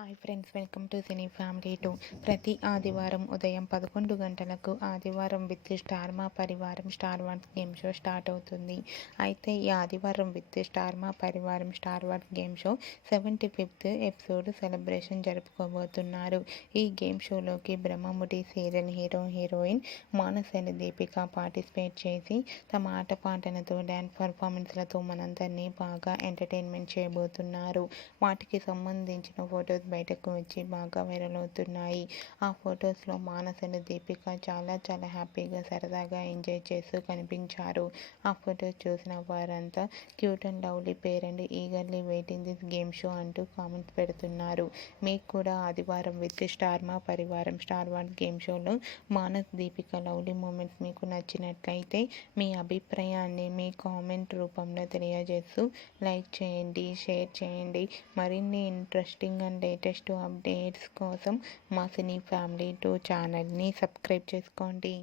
Hi friends, welcome to cine family 2. ప్రతి ఆదివారం ఉదయం 11 గంటలకు ఆదివారం with star Maa Parivaram star once game show start అవుతుంది. అయితే ఈ ఆదివారం with star Maa Parivaram star once game show 75th episode celebration జరుపుకోబోతున్నారు. ఈ గేమ్ షోలోకి Brahmamudi serial heroine Manas and Deepika participate చేసి తమ ఆటపాటలతో డ్యాన్స్ పర్ఫార్మెన్స్లతో మనందరినీ బాగా ఎంటర్టైన్మెంట్ చేయబోతున్నారు. వాటికి సంబంధించిన ఫొటోస్ బయటకు వచ్చి బాగా వైరల్ అవుతున్నాయి. ఆ ఫొటోస్లో మానస్ అండ్ దీపిక చాలా హ్యాపీగా సరదాగా ఎంజాయ్ చేస్తూ కనిపించారు. ఆ ఫొటోస్ చూసిన వారంతా cute and lovely pair and eagerly waiting this game show అంటూ కామెంట్స్ పెడుతున్నారు. మీకు కూడా ఆదివారం with star Maa Parivaram star one game షోలో మానస్ దీపిక లవ్లీ మూమెంట్స్ మీకు నచ్చినట్లయితే మీ అభిప్రాయాన్ని మీ కామెంట్ రూపంలో తెలియజేస్తూ లైక్ చేయండి, షేర్ చేయండి. మరిన్ని ఇంట్రెస్టింగ్ అండ్ లేటెస్ట్ అప్డేట్స్ కోసం మా సినీ ఫ్యామిలీ 2 ఛానల్ని సబ్స్క్రైబ్ చేసుకోండి.